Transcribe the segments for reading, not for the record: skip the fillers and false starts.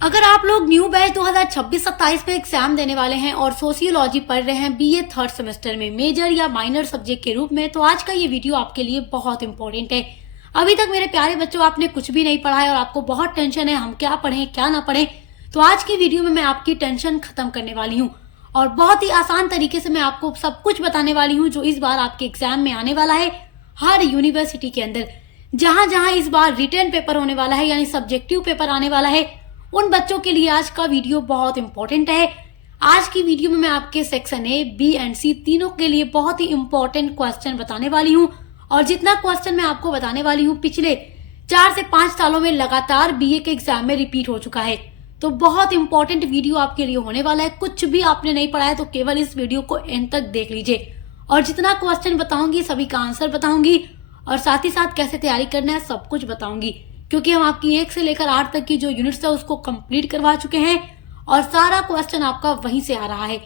अगर आप लोग न्यू बैच 2026-27 में एग्जाम देने वाले हैं और सोशियोलॉजी पढ़ रहे हैं बीए थर्ड सेमेस्टर में मेजर या माइनर सब्जेक्ट के रूप में, तो आज का ये वीडियो आपके लिए बहुत इंपॉर्टेंट है। अभी तक मेरे प्यारे बच्चों आपने कुछ भी नहीं पढ़ा है और आपको बहुत टेंशन है हम क्या पढ़ें क्या ना पढ़ें, तो आज की वीडियो में मैं आपकी टेंशन खत्म करने वाली हूँ और बहुत ही आसान तरीके से मैं आपको सब कुछ बताने वाली हूँ जो इस बार आपके एग्जाम में आने वाला है हर यूनिवर्सिटी के अंदर। जहां जहां इस बार रिटर्न पेपर होने वाला है यानी सब्जेक्टिव पेपर आने वाला है, उन बच्चों के लिए आज का वीडियो बहुत इंपॉर्टेंट है। आज की वीडियो में मैं आपके सेक्शन ए, बी एंड सी तीनों के लिए बहुत ही इंपॉर्टेंट क्वेश्चन बताने वाली हूँ और जितना क्वेश्चन मैं आपको बताने वाली हूँ पिछले 4 से 5 सालों में लगातार बीए के एग्जाम में रिपीट हो चुका है। तो बहुत इंपॉर्टेंट वीडियो आपके लिए होने वाला है। कुछ भी आपने नहीं पढ़ा है तो केवल इस वीडियो को एंड तक देख लीजिए और जितना क्वेश्चन बताऊंगी सभी का आंसर बताऊंगी और साथ ही साथ कैसे तैयारी करना है सब कुछ बताऊंगी, क्योंकि हम आपकी 1 से लेकर 8 तक की जो यूनिट्स है उसको कंप्लीट करवा चुके हैं और सारा क्वेश्चन आपका वहीं से आ रहा है।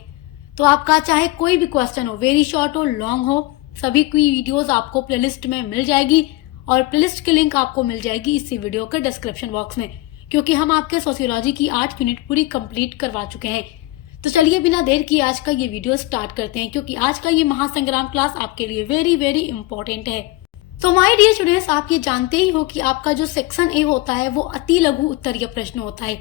तो आपका चाहे कोई भी क्वेश्चन हो, वेरी शॉर्ट हो लॉन्ग हो, सभी की वीडियोस आपको प्लेलिस्ट में मिल जाएगी और प्लेलिस्ट की लिंक आपको मिल जाएगी इसी वीडियो के डिस्क्रिप्शन बॉक्स में, क्योंकि हम आपके सोशियोलॉजी की 8 यूनिट पूरी कंप्लीट करवा चुके हैं। तो चलिए बिना देर किए आज का ये वीडियो स्टार्ट करते हैं, क्योंकि आज का ये महासंग्राम क्लास आपके लिए वेरी वेरी इंपॉर्टेंट है। तो माय डियर स्टूडेंट्स, आप ये जानते ही हो कि आपका जो सेक्शन ए होता है वो अति लघु उत्तरीय प्रश्न होता है।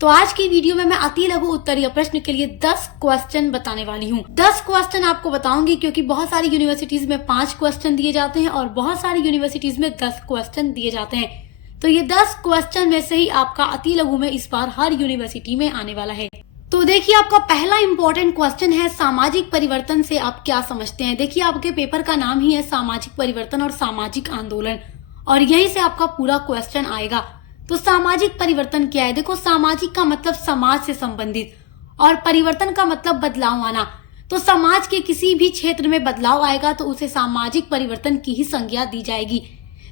तो आज की वीडियो में मैं अति लघु उत्तरीय प्रश्न के लिए 10 क्वेश्चन बताने वाली हूँ। 10 क्वेश्चन आपको बताऊंगी, क्योंकि बहुत सारी यूनिवर्सिटीज में 5 क्वेश्चन दिए जाते हैं और बहुत सारी यूनिवर्सिटीज में 10 क्वेश्चन दिए जाते हैं। तो ये 10 क्वेश्चन में से ही आपका अति लघु में इस बार हर यूनिवर्सिटी में आने वाला है। तो देखिए आपका पहला इंपॉर्टेंट क्वेश्चन है, सामाजिक परिवर्तन से आप क्या समझते हैं। देखिए आपके पेपर का नाम ही है सामाजिक परिवर्तन और सामाजिक आंदोलन और यहीं से आपका पूरा क्वेश्चन आएगा। तो सामाजिक परिवर्तन क्या है? देखो, सामाजिक का मतलब समाज से संबंधित और परिवर्तन का मतलब बदलाव आना। तो समाज के किसी भी क्षेत्र में बदलाव आएगा तो उसे सामाजिक परिवर्तन की ही संज्ञा दी जाएगी,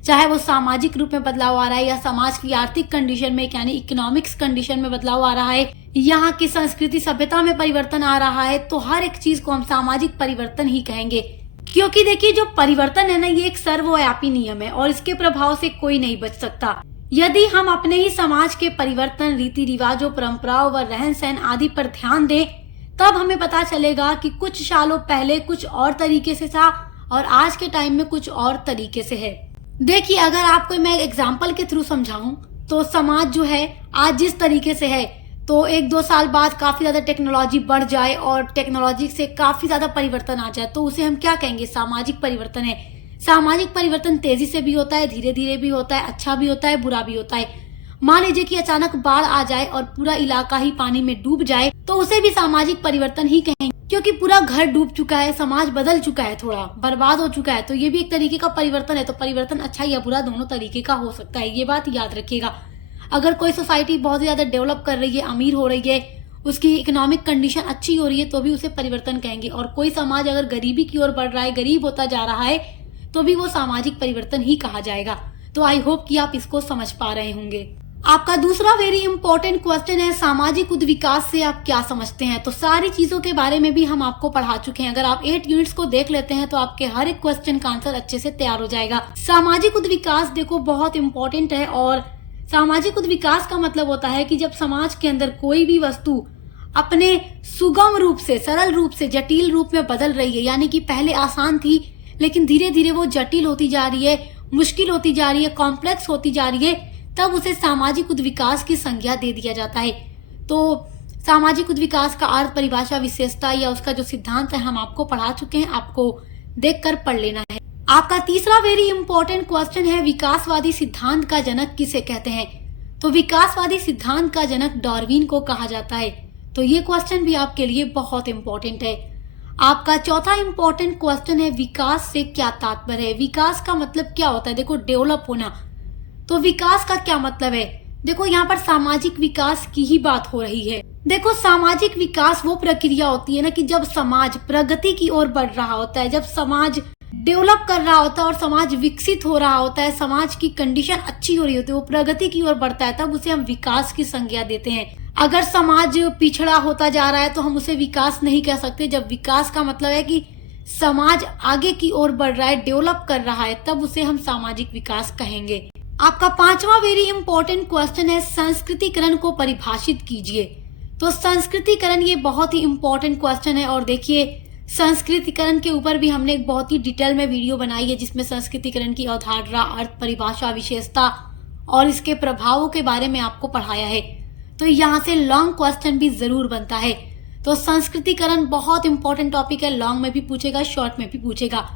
चाहे वो सामाजिक रूप में बदलाव आ रहा है या समाज की आर्थिक कंडीशन में यानी इकोनॉमिक्स कंडीशन में बदलाव आ रहा है, यहाँ की संस्कृति सभ्यता में परिवर्तन आ रहा है, तो हर एक चीज को हम सामाजिक परिवर्तन ही कहेंगे। क्योंकि देखिए जो परिवर्तन है ना, ये एक सर्वव्यापी नियम है और इसके प्रभाव से कोई नहीं बच सकता। यदि हम अपने ही समाज के परिवर्तन, रीति रिवाजों, परंपराओं व रहन सहन आदि पर ध्यान दें, तब हमें पता चलेगा कि कुछ सालों पहले कुछ और तरीके से था और आज के टाइम में कुछ और तरीके से है। देखिए अगर आपको मैं एग्जाम्पल के थ्रू समझाऊं तो समाज जो है आज जिस तरीके से है, तो 1-2 साल बाद काफी ज्यादा टेक्नोलॉजी बढ़ जाए और टेक्नोलॉजी से काफी ज्यादा परिवर्तन आ जाए तो उसे हम क्या कहेंगे? सामाजिक परिवर्तन है। सामाजिक परिवर्तन तेजी से भी होता है, धीरे धीरे भी होता है, अच्छा भी होता है, बुरा भी होता है। मान लीजिए कि अचानक बाढ़ आ जाए और पूरा इलाका ही पानी में डूब जाए तो उसे भी सामाजिक परिवर्तन ही कहेंगे, क्योंकि पूरा घर डूब चुका है, समाज बदल चुका है, थोड़ा बर्बाद हो चुका है, तो ये भी एक तरीके का परिवर्तन है। तो परिवर्तन अच्छा या बुरा दोनों तरीके का हो सकता है, ये बात याद रखिएगा। अगर कोई सोसाइटी बहुत ज्यादा डेवलप कर रही है, अमीर हो रही है, उसकी इकोनॉमिक कंडीशन अच्छी हो रही है, तो भी उसे परिवर्तन कहेंगे। और कोई समाज अगर गरीबी की ओर बढ़ रहा है, गरीब होता जा रहा है, तो भी वो सामाजिक परिवर्तन ही कहा जाएगा। तो आई होप कि आप इसको समझ पा रहे होंगे। आपका दूसरा वेरी इंपॉर्टेंट क्वेश्चन है, सामाजिक उद्विकास से आप क्या समझते हैं। तो सारी चीजों के बारे में भी हम आपको पढ़ा चुके हैं। अगर आप 8 यूनिट्स को देख लेते हैं तो आपके हर एक क्वेश्चन का आंसर अच्छे से तैयार हो जाएगा। सामाजिक उद्विकास देखो बहुत इंपॉर्टेंट है और सामाजिक उद्विकास का मतलब होता है कि जब समाज के अंदर कोई भी वस्तु अपने सुगम रूप से, सरल रूप से जटिल रूप में बदल रही है, यानी कि पहले आसान थी लेकिन धीरे धीरे वो जटिल होती जा रही है, मुश्किल होती जा रही है, कॉम्प्लेक्स होती जा रही है, तब उसे सामाजिक उद्विकास की संज्ञा दे दिया जाता है। तो सामाजिक उद्विकास का अर्थ, परिभाषा, विशेषता या उसका जो सिद्धांत है हम आपको पढ़ा चुके हैं, आपको देखकर पढ़ लेना है। आपका तीसरा वेरी इंपॉर्टेंट क्वेश्चन है, विकासवादी सिद्धांत का जनक किसे कहते हैं। तो विकासवादी सिद्धांत का जनक डार्विन को कहा जाता है। तो ये क्वेश्चन भी आपके लिए बहुत इंपॉर्टेंट है। आपका चौथा इंपॉर्टेंट क्वेश्चन है, विकास से क्या तात्पर्य है। विकास का मतलब क्या होता है? देखो, डेवलप होना। तो विकास का क्या मतलब है? देखो यहाँ पर सामाजिक विकास की ही बात हो रही है। देखो सामाजिक विकास वो प्रक्रिया होती है ना कि जब समाज प्रगति की ओर बढ़ रहा होता है, जब समाज डेवलप कर रहा होता है और समाज विकसित हो रहा होता है, समाज की कंडीशन अच्छी हो रही होती है, वो प्रगति की ओर बढ़ता है, तब उसे हम विकास की संज्ञा देते हैं। अगर समाज पिछड़ा होता जा रहा है तो हम उसे विकास नहीं कह सकते। जब विकास का मतलब है कि समाज आगे की ओर बढ़ रहा है, डेवलप कर रहा है, तब उसे हम सामाजिक विकास कहेंगे। आपका पांचवा वेरी इंपॉर्टेंट क्वेश्चन है संस्कृतिकरण को परिभाषित कीजिए। तो संस्कृतिकरण ये बहुत ही इंपॉर्टेंट क्वेश्चन है और देखिए संस्कृतिकरण के ऊपर भी हमने एक बहुत ही डिटेल में वीडियो बनाई है जिसमें संस्कृतिकरण की अवधारणा, अर्थ, परिभाषा, विशेषता और इसके प्रभावों के बारे में आपको पढ़ाया है। तो यहाँ से लॉन्ग क्वेश्चन भी जरूर बनता है। तो संस्कृतिकरण बहुत इंपॉर्टेंट टॉपिक है, लॉन्ग में भी पूछेगा, शॉर्ट में भी पूछेगा।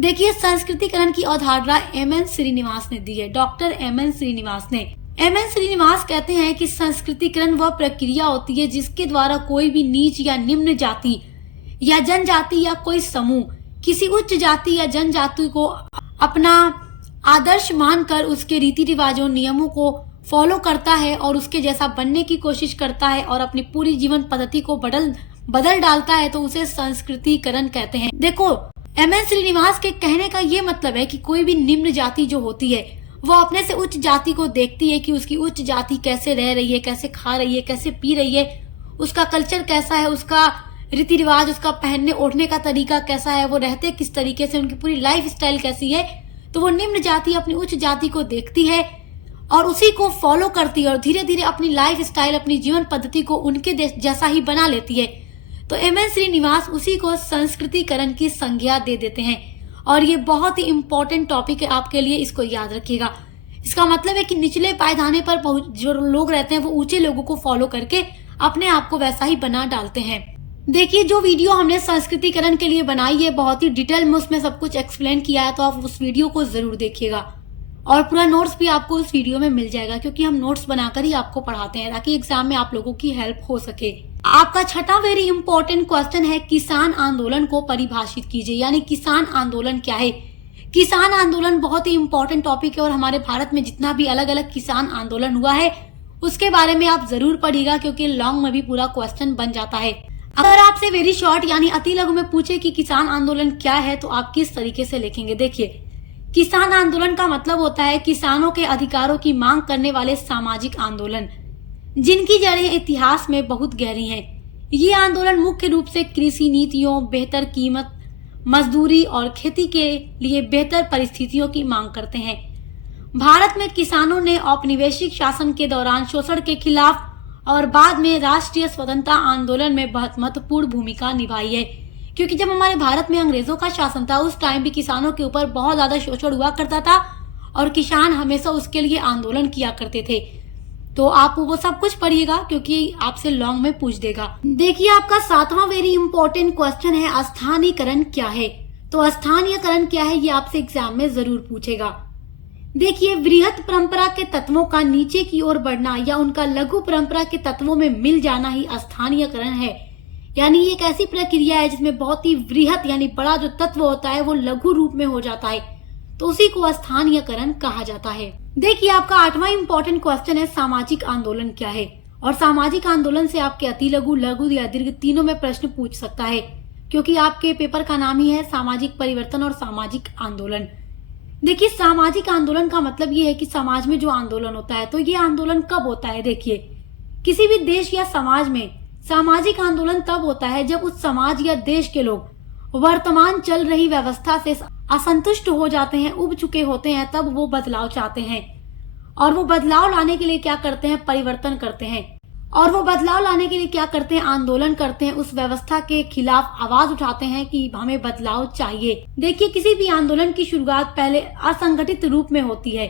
देखिए संस्कृतिकरण की अवधारणा एम.एन. श्रीनिवास ने दी है, डॉक्टर एम.एन. श्रीनिवास ने। एम.एन. श्रीनिवास कहते हैं कि संस्कृतिकरण वह प्रक्रिया होती है जिसके द्वारा कोई भी नीच या निम्न जाति या जनजाति या कोई समूह किसी उच्च जाति या जनजाति को अपना आदर्श मानकर उसके रीति रिवाजों, नियमों को फॉलो करता है और उसके जैसा बनने की कोशिश करता है और अपनी पूरी जीवन पद्धति को बदल डालता है, तो उसे संस्कृतिकरण कहते हैं। देखो एम.एन. श्रीनिवास के कहने का ये मतलब है कि कोई भी निम्न जाति जो होती है वो अपने से उच्च जाति को देखती है कि उसकी उच्च जाति कैसे रह रही है, कैसे खा रही है, कैसे पी रही है, उसका कल्चर कैसा है, उसका रीति रिवाज, उसका पहनने ओढ़ने का तरीका कैसा है, वो रहते किस तरीके से, उनकी पूरी लाइफ स्टाइल कैसी है। तो वो निम्न जाति अपनी उच्च जाति को देखती है और उसी को फॉलो करती है और धीरे धीरे अपनी लाइफ स्टाइल, अपनी जीवन पद्धति को उनके जैसा ही बना लेती है। तो एम.एन. श्रीनिवास उसी को संस्कृतिकरण की संज्ञा दे देते हैं और ये बहुत ही इंपॉर्टेंट टॉपिक है आपके लिए, इसको याद रखिएगा। इसका मतलब है कि निचले पायदाने पर जो लोग रहते हैं वो ऊंचे लोगों को फॉलो करके अपने आप को वैसा ही बना डालते हैं। देखिए जो वीडियो हमने संस्कृतिकरण के लिए बनाई है बहुत ही डिटेल में उसमें सब कुछ एक्सप्लेन किया है, तो आप उस वीडियो को जरूर देखिएगा और पूरा नोट्स भी आपको उस वीडियो में मिल जाएगा क्योंकि हम नोट्स बनाकर ही आपको पढ़ाते हैं ताकि एग्जाम में आप लोगों की हेल्प हो सके। आपका छठा वेरी इंपॉर्टेंट क्वेश्चन है किसान आंदोलन को परिभाषित कीजिए, यानी किसान आंदोलन क्या है। किसान आंदोलन बहुत ही इंपॉर्टेंट टॉपिक है और हमारे भारत में जितना भी अलग अलग किसान आंदोलन हुआ है उसके बारे में आप जरूर पढ़िएगा क्योंकि लॉन्ग में भी पूरा क्वेश्चन बन जाता है। अगर आपसे वेरी शॉर्ट यानी अति लघु में पूछे कि किसान आंदोलन क्या है तो आप किस तरीके से लिखेंगे। देखिए किसान आंदोलन का मतलब होता है किसानों के अधिकारों की मांग करने वाले सामाजिक आंदोलन जिनकी जड़ें इतिहास में बहुत गहरी हैं। ये आंदोलन मुख्य रूप से कृषि नीतियों, बेहतर कीमत, मजदूरी और खेती के लिए बेहतर परिस्थितियों की मांग करते हैं। भारत में किसानों ने औपनिवेशिक शासन के दौरान शोषण के खिलाफ और बाद में राष्ट्रीय स्वतंत्रता आंदोलन में बहुत महत्वपूर्ण भूमिका निभाई है, क्योंकि जब हमारे भारत में अंग्रेजों का शासन था उस टाइम भी किसानों के ऊपर बहुत ज्यादा शोषण हुआ करता था और किसान हमेशा उसके लिए आंदोलन किया करते थे। तो आप वो सब कुछ पढ़िएगा क्योंकि आपसे लॉन्ग में पूछ देगा। देखिए आपका सातवां वेरी इंपॉर्टेंट क्वेश्चन है स्थानीयकरण क्या है। तो स्थानीयकरण क्या है ये आपसे एग्जाम में जरूर पूछेगा। देखिए वृहत परंपरा के तत्वों का नीचे की ओर बढ़ना या उनका लघु परंपरा के तत्वों में मिल जाना ही स्थानीयकरण है। यानी ये एक ऐसी प्रक्रिया है जिसमें बहुत ही वृहत यानी बड़ा जो तत्व होता है वो लघु रूप में हो जाता है, तो उसी को स्थानीयकरण कहा जाता है। देखिए आपका आठवां इंपॉर्टेंट क्वेश्चन है सामाजिक आंदोलन क्या है। और सामाजिक आंदोलन से आपके अति लघु, लघु या दीर्घ तीनों में प्रश्न पूछ सकता है क्योंकि आपके पेपर का नाम ही है सामाजिक परिवर्तन और सामाजिक आंदोलन। देखिए सामाजिक आंदोलन का मतलब ये है कि समाज में जो आंदोलन होता है तो ये आंदोलन कब होता है। देखिए किसी भी देश या समाज में सामाजिक आंदोलन तब होता है जब उस समाज या देश के लोग वर्तमान चल रही व्यवस्था से असंतुष्ट हो जाते हैं, उब चुके होते हैं, तब वो बदलाव चाहते हैं और वो बदलाव लाने के लिए क्या करते हैं, परिवर्तन करते हैं। और वो बदलाव लाने के लिए क्या करते हैं, आंदोलन करते हैं, उस व्यवस्था के खिलाफ आवाज उठाते हैं कि हमें बदलाव चाहिए। देखिए किसी भी आंदोलन की शुरुआत पहले असंगठित रूप में होती है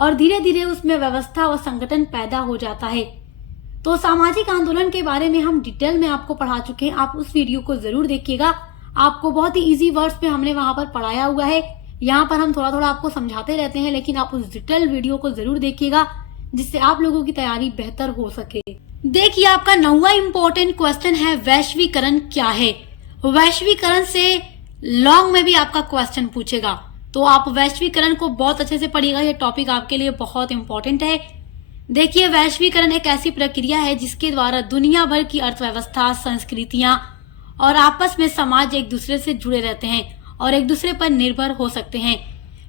और धीरे धीरे उसमें व्यवस्था और संगठन पैदा हो जाता है। तो सामाजिक आंदोलन के बारे में हम डिटेल में आपको पढ़ा चुके हैं, आप उस वीडियो को जरूर देखिएगा। आपको बहुत ही इजी वर्ड्स में हमने वहां पर पढ़ाया हुआ है। यहाँ पर हम थोड़ा थोड़ा आपको समझाते रहते हैं, लेकिन आप उस डिटेल वीडियो को जरूर देखिएगा जिससे आप लोगों की तैयारी बेहतर हो सके। देखिए आपका 9वां इंपॉर्टेंट क्वेश्चन है वैश्वीकरण क्या है। वैश्वीकरण से लॉन्ग में भी आपका क्वेश्चन पूछेगा, तो आप वैश्वीकरण को बहुत अच्छे से पढ़िएगा, ये टॉपिक आपके लिए बहुत इंपॉर्टेंट है। देखिए वैश्वीकरण एक ऐसी प्रक्रिया है जिसके द्वारा दुनिया भर की अर्थव्यवस्था, संस्कृतियां और आपस में समाज एक दूसरे से जुड़े रहते हैं और एक दूसरे पर निर्भर हो सकते हैं।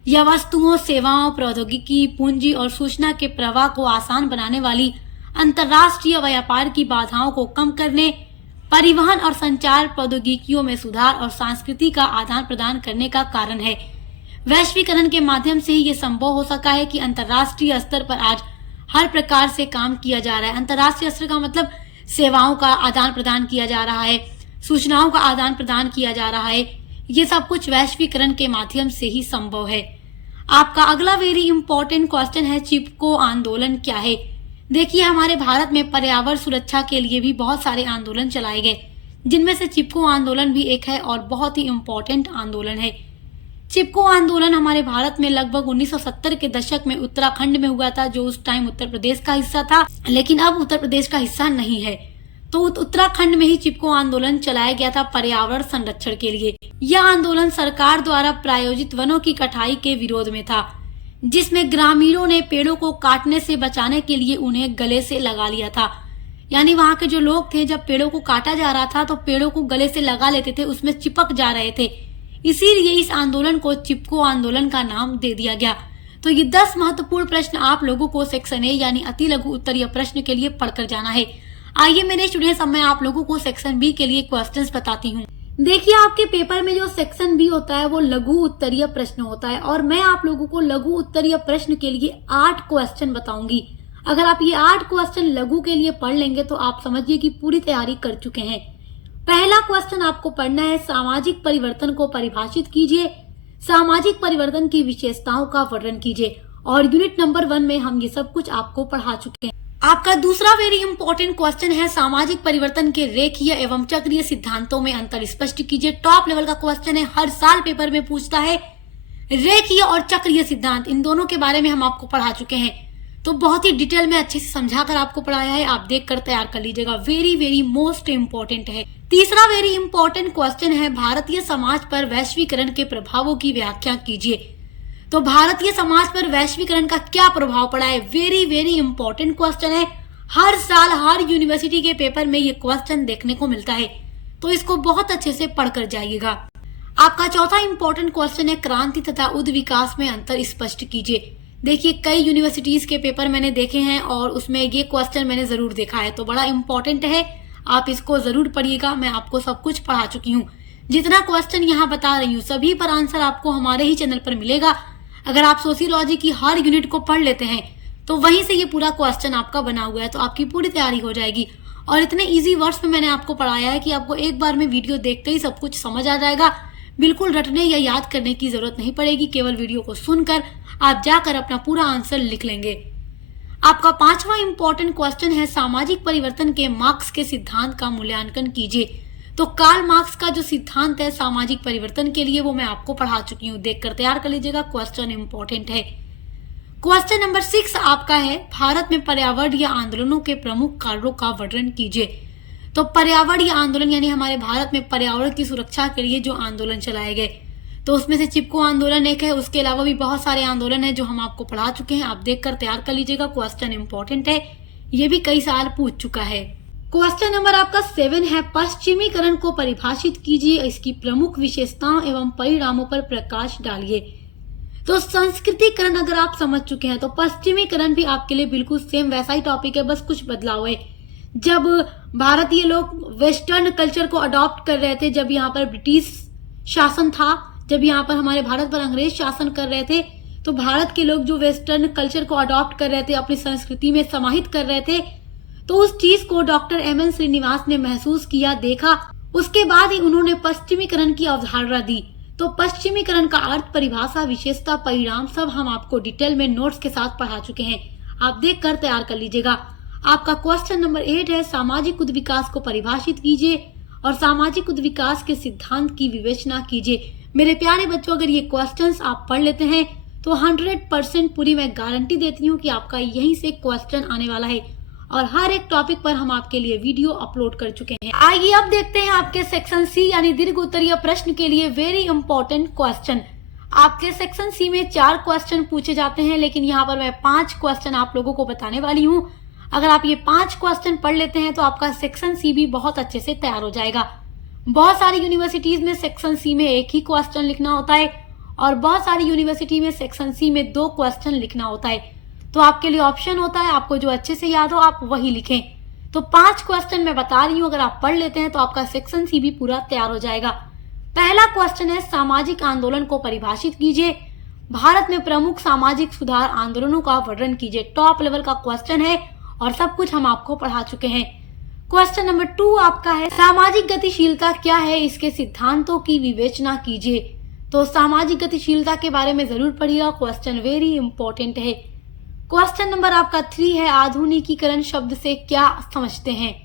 यह वस्तुओं, सेवाओं, प्रौद्योगिकी, पूंजी और सूचना के प्रवाह को आसान बनाने वाली अंतर्राष्ट्रीय व्यापार की बाधाओं को कम करने, परिवहन और संचार प्रौद्योगिकियों में सुधार और संस्कृति का आदान प्रदान करने का कारण है। वैश्वीकरण के माध्यम से ही ये संभव हो सका है कि अंतर्राष्ट्रीय स्तर पर आज हर प्रकार से काम किया जा रहा है। अंतर्राष्ट्रीय स्तर का मतलब सेवाओं का आदान प्रदान किया जा रहा है, सूचनाओं का आदान प्रदान किया जा रहा है। ये सब कुछ वैश्वीकरण के माध्यम से ही संभव है। आपका अगला वेरी इंपॉर्टेंट क्वेश्चन है, चिपको आंदोलन क्या है। देखिए, हमारे भारत में पर्यावरण सुरक्षा के लिए भी बहुत सारे आंदोलन चलाए गए, जिनमें से चिपको आंदोलन भी एक है और बहुत ही इम्पोर्टेंट आंदोलन है। चिपको आंदोलन हमारे भारत में लगभग 1970 के दशक में उत्तराखंड में हुआ था, जो उस टाइम उत्तर प्रदेश का हिस्सा था, लेकिन अब उत्तर प्रदेश का हिस्सा नहीं है। तो उत्तराखंड में ही चिपको आंदोलन चलाया गया था पर्यावरण संरक्षण के लिए। यह आंदोलन सरकार द्वारा प्रायोजित वनों की कटाई के विरोध में था, जिसमें ग्रामीणों ने पेड़ों को काटने से बचाने के लिए उन्हें गले से लगा लिया था। यानी वहाँ के जो लोग थे, जब पेड़ों को काटा जा रहा था तो पेड़ों को गले से लगा लेते थे, उसमें चिपक जा रहे थे। इसीलिए इस आंदोलन को चिपको आंदोलन का नाम दे दिया गया। तो ये 10 महत्वपूर्ण प्रश्न आप लोगों को सेक्शन ए यानी अति लघु उत्तरीय प्रश्न के लिए पढ़कर जाना है। आइए मेरे स्टूडेंट्स, अब मैं आप लोगों को सेक्शन बी के लिए क्वेश्चंस बताती हूँ। देखिए, आपके पेपर में जो सेक्शन बी होता है वो लघु उत्तरीय प्रश्न होता है, और मैं आप लोगों को लघु उत्तरीय प्रश्न के लिए 8 क्वेश्चन बताऊंगी। अगर आप ये 8 क्वेश्चन लघु के लिए पढ़ लेंगे तो आप समझिए कि पूरी तैयारी कर चुके हैं। पहला क्वेश्चन आपको पढ़ना है, सामाजिक परिवर्तन को परिभाषित कीजिए, सामाजिक परिवर्तन की विशेषताओं का वर्णन कीजिए। और यूनिट नंबर 1 में हम ये सब कुछ आपको पढ़ा चुके हैं। आपका दूसरा वेरी इंपॉर्टेंट क्वेश्चन है, सामाजिक परिवर्तन के रेखीय एवं चक्रीय सिद्धांतों में अंतर स्पष्ट कीजिए। टॉप लेवल का क्वेश्चन है, हर साल पेपर में पूछता है। रेखीय और चक्रीय सिद्धांत, इन दोनों के बारे में हम आपको पढ़ा चुके हैं, तो बहुत ही डिटेल में अच्छे से समझाकर आपको पढ़ाया है। आप देख कर तैयार कर लीजिएगा, वेरी वेरी मोस्ट इम्पोर्टेंट है। तीसरा वेरी इंपॉर्टेंट क्वेश्चन है, भारतीय समाज पर वैश्वीकरण के प्रभावों की व्याख्या कीजिए। तो भारतीय समाज पर वैश्वीकरण का क्या प्रभाव पड़ा है, वेरी वेरी इंपॉर्टेंट क्वेश्चन है। हर साल हर यूनिवर्सिटी के पेपर में ये क्वेश्चन देखने को मिलता है, तो इसको बहुत अच्छे से पढ़कर जाइएगा। आपका चौथा इंपॉर्टेंट क्वेश्चन है, क्रांति तथा उद्योग विकास में अंतर स्पष्ट कीजिए। देखिए, कई यूनिवर्सिटीज के पेपर मैंने देखे हैं और उसमें ये क्वेश्चन मैंने जरूर देखा है, तो बड़ा इंपॉर्टेंट है, आप इसको जरूर पढ़िएगा। मैं आपको सब कुछ पढ़ा चुकी हूँ, जितना क्वेश्चन यहाँ बता रही हूँ सभी पर आंसर आपको हमारे ही चैनल पर मिलेगा। अगर आप सोशियोलॉजी की हर यूनिट को पढ़ लेते हैं तो वहीं से ये पूरा क्वेश्चन आपका बना हुआ है, तो आपकी पूरी तैयारी हो जाएगी। और इतने इजी वर्ड्स में मैंने आपको पढ़ाया है कि आपको एक बार में वीडियो देखते ही सब कुछ समझ आ जाएगा। बिल्कुल रटने या याद करने की जरूरत नहीं पड़ेगी, केवल वीडियो को सुनकर आप जाकर अपना पूरा आंसर लिख लेंगे। आपका पांचवा इंपॉर्टेंट क्वेश्चन है, सामाजिक परिवर्तन के मार्क्स के सिद्धांत का मूल्यांकन कीजिए। तो कार्ल मार्क्स का जो सिद्धांत है सामाजिक परिवर्तन के लिए, वो मैं आपको पढ़ा चुकी हूँ, देखकर तैयार कर लीजिएगा, क्वेश्चन इंपॉर्टेंट है। क्वेश्चन नंबर 6 आपका है, भारत में पर्यावरणीय आंदोलनों के प्रमुख कार्यों का वर्णन कीजिए। तो पर्यावरणीय आंदोलन यानी हमारे भारत में पर्यावरण की सुरक्षा के लिए जो आंदोलन चलाए गए, तो उसमें से चिपको आंदोलन एक है। उसके अलावा भी बहुत सारे आंदोलन है जो हम आपको पढ़ा चुके हैं, आप देखकर तैयार कर लीजिएगा, क्वेश्चन इंपॉर्टेंट है, ये भी कई साल पूछ चुका है। क्वेश्चन नंबर आपका 7 है, पश्चिमीकरण को परिभाषित कीजिए, इसकी प्रमुख विशेषताओं एवं परिणामों पर प्रकाश डालिए। तो संस्कृतिकरण अगर आप समझ चुके हैं, तो पश्चिमीकरण भी आपके लिए बिल्कुल सेम वैसा ही टॉपिक है, बस कुछ बदलाव है। जब भारतीय लोग वेस्टर्न कल्चर को अडॉप्ट कर रहे थे, जब यहाँ पर ब्रिटिश शासन था, जब यहाँ पर हमारे भारत पर अंग्रेज शासन कर रहे थे, तो भारत के लोग जो वेस्टर्न कल्चर को अडॉप्ट कर रहे थे, अपनी संस्कृति में समाहित कर रहे थे, तो उस चीज को डॉक्टर एम.एन. श्रीनिवास ने महसूस किया, देखा, उसके बाद ही उन्होंने पश्चिमीकरण की अवधारणा दी। तो पश्चिमीकरण का अर्थ, परिभाषा, विशेषता, परिणाम सब हम आपको डिटेल में नोट्स के साथ पढ़ा चुके हैं, आप देख कर तैयार कर लीजिएगा। आपका क्वेश्चन नंबर 8 है, सामाजिक उद्योग विकास को परिभाषित कीजिए और सामाजिक उद्योग विकास के सिद्धांत की विवेचना कीजिए। मेरे प्यारे बच्चों, अगर ये क्वेश्चंस आप पढ़ लेते हैं तो 100% पूरी मैं गारंटी देती हूँ कि आपका यहीं से क्वेश्चन आने वाला है, और हर एक टॉपिक पर हम आपके लिए वीडियो अपलोड कर चुके हैं। आइए अब देखते हैं आपके सेक्शन सी यानी दीर्घ उत्तरीय प्रश्न के लिए वेरी इंपॉर्टेंट क्वेश्चन। आपके सेक्शन सी में 4 क्वेश्चन पूछे जाते हैं, लेकिन यहाँ पर मैं 5 क्वेश्चन आप लोगों को बताने वाली हूँ। अगर आप ये 5 क्वेश्चन पढ़ लेते हैं तो आपका सेक्शन सी भी बहुत अच्छे से तैयार हो जाएगा। बहुत सारी यूनिवर्सिटीज में सेक्शन सी में एक ही क्वेश्चन लिखना होता है, और बहुत सारी यूनिवर्सिटी में सेक्शन सी में 2 क्वेश्चन लिखना होता है। तो आपके लिए ऑप्शन होता है, आपको जो अच्छे से याद हो आप वही लिखें। तो 5 क्वेश्चन मैं बता रही हूँ, अगर आप पढ़ लेते हैं तो आपका सेक्शन सी भी पूरा तैयार हो जाएगा। पहला क्वेश्चन है, सामाजिक आंदोलन को परिभाषित कीजिए। भारत में प्रमुख सामाजिक सुधार आंदोलनों का वर्णन कीजिए। टॉप लेवल का क्वेश्चन है और सब कुछ हम आपको पढ़ा चुके हैं। क्वेश्चन नंबर 2 आपका है, सामाजिक गतिशीलता क्या है, इसके सिद्धांतों की विवेचना कीजिए। तो सामाजिक गतिशीलता के बारे में जरूर पढ़िएगा, क्वेश्चन वेरी इंपॉर्टेंट है। क्वेश्चन नंबर आपका 3 है, आधुनिकीकरण शब्द से क्या समझते हैं।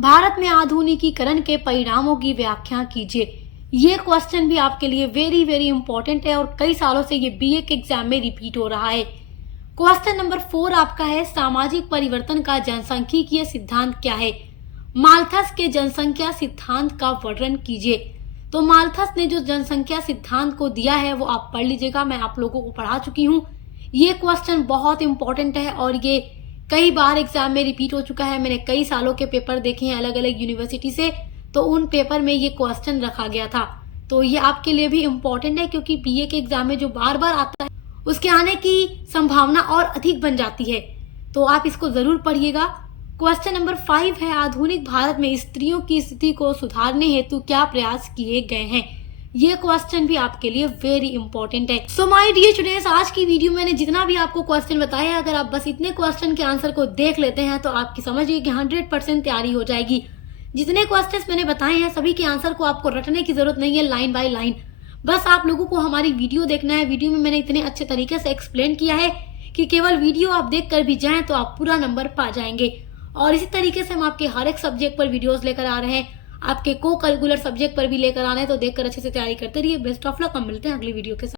भारत में आधुनिकीकरण के परिणामों की व्याख्या कीजिए। ये क्वेश्चन भी आपके लिए वेरी वेरी इंपॉर्टेंट है और कई सालों से ये बीए के एग्जाम में रिपीट हो रहा है। क्वेश्चन नंबर 4 आपका है, सामाजिक परिवर्तन का जनसांख्यिकीय सिद्धांत क्या है। माल्थस के जनसंख्या सिद्धांत का वर्णन कीजिए। तो माल्थस ने जो जनसंख्या सिद्धांत को दिया है वो आप पढ़ लीजिएगा, मैं आप लोगों को पढ़ा चुकी हूँ। ये क्वेश्चन बहुत इंपॉर्टेंट है और ये कई बार एग्जाम में रिपीट हो चुका है। मैंने कई सालों के पेपर देखे हैं अलग अलग यूनिवर्सिटी से, तो उन पेपर में ये क्वेश्चन रखा गया था। तो ये आपके लिए भी इम्पोर्टेंट है क्योंकि बीए के एग्जाम में जो बार बार आता है उसके आने की संभावना और अधिक बन जाती है, तो आप इसको जरूर पढ़िएगा। क्वेश्चन नंबर 5 है, आधुनिक भारत में स्त्रियों की स्थिति को सुधारने हेतु क्या प्रयास किए गए हैं। ये क्वेश्चन भी आपके लिए वेरी इंपॉर्टेंट है। सो माय डियर स्टूडेंट्स, आज की वीडियो मैंने जितना भी आपको क्वेश्चन बताया है, अगर आप बस इतने क्वेश्चन के आंसर को देख लेते हैं तो आपकी समझिए कि 100% तैयारी हो जाएगी। जितने क्वेश्चंस मैंने बताए हैं सभी के आंसर को आपको रटने की जरूरत नहीं है लाइन बाय लाइन, बस आप लोगों को हमारी वीडियो देखना है। वीडियो में मैंने इतने अच्छे तरीके से एक्सप्लेन किया है कि केवल वीडियो आप देख कर भी जाएं तो आप पूरा नंबर पा जाएंगे। और इसी तरीके से हम आपके हर एक सब्जेक्ट पर वीडियोस लेकर आ रहे हैं, आपके को करिकुलर सब्जेक्ट पर भी लेकर आ रहे हैं, तो देखकर अच्छे से तैयारी करते रहिए। बेस्ट ऑफ लक, हम मिलते हैं अगली वीडियो के साथ।